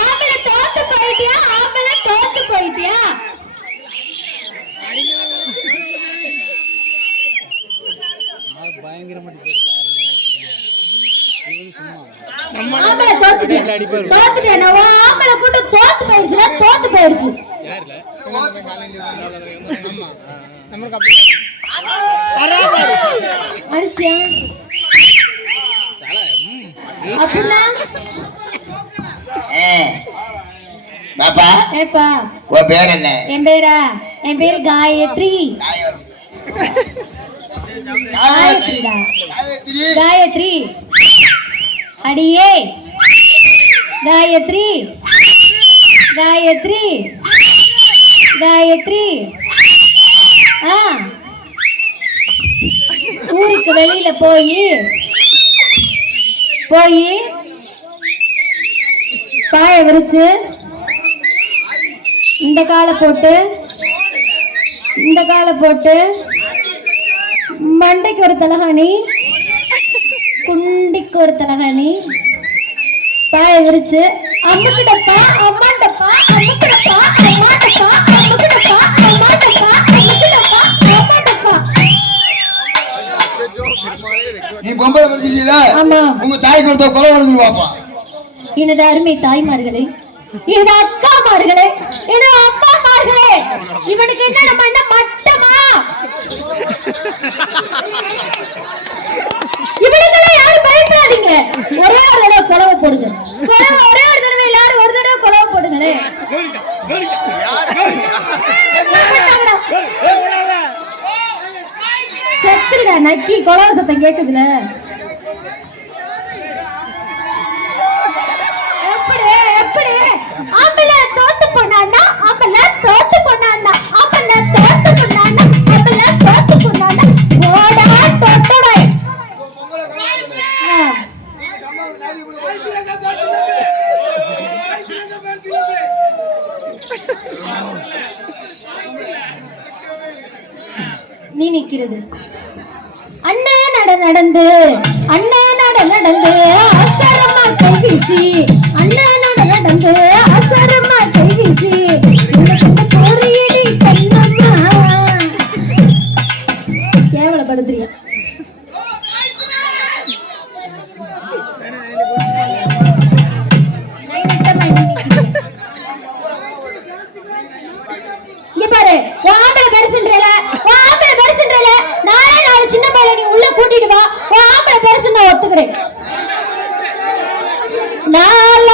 ஆம்பளை தோத்து போயிட்டியா? ஆம்பளை தோத்து போயிட்டியா? கூட்டம் தோத்து போயிடுச்சு. அரிசியா? அப்படின்னா பாப்பா ஏப்பா. உன் பேர் என்ன? என் பேரா? என் பேரு காயத்ரி. காயத்ரி. அடியே. காயத்ரி. காயத்ரி. காயத்ரி. ஆ. ஊருக்கு வெளியில போய் போய் பாய விரிச்சு இந்த காலை போட்டு இந்த காலை போட்டு மண்டைக்கு ஒரு தலகாணி குண்டிக்கு ஒரு தலகாணி பாய விரிச்சு அம்முக்கிட்டப்பா அம்மாண்டப்பா அம்முக்கிட்டப்பா அம்மாண்டப்பா அம்முக்கிட்டப்பா அம்மாண்டப்பா அம்முக்கிட்டப்பா அம்மாண்டப்பா நீ பொம்பளை படிச்சிருக்கீல ஆமா. உங்க தாய்க்கு ஒருத்தர் கொலை கொடுக்குது பாப்பா எனது அருமை தாய்மார்களே எனது அக்காமார்களே எனது அம்மாமார்களே இவனுக்கு என்ன நம்ம என்ன மட்டமா? இவனுக்கெல்லாம் யாரும் பயப்படாதீங்க. ஒரே ஒரு தடவை குழவை போடுங்க. குழவை ஒரே ஒரு தடவை எல்லாரும் ஒரு தடவை குழவை போடுங்களேன் செத்துருடா நக்கி குழவை சத்தம் கேக்குதுல நீ நிக்கிறது அண்ணே நட நடந்து அண்ணே நட நடந்து அசரமா கை வீசி. அண்ணே நட நடந்து அசரமா கை வீசி. கேவலப்படுத்துறியா ஆம்பளை பெருசுன்றல ஆம்பளை பெருசுன்றல நானே நாலு சின்ன பையல நீ உள்ள கூட்டிட்டு வா ஆம்பளை பெருசுன்னு ஒத்துக்கிறேன். நான்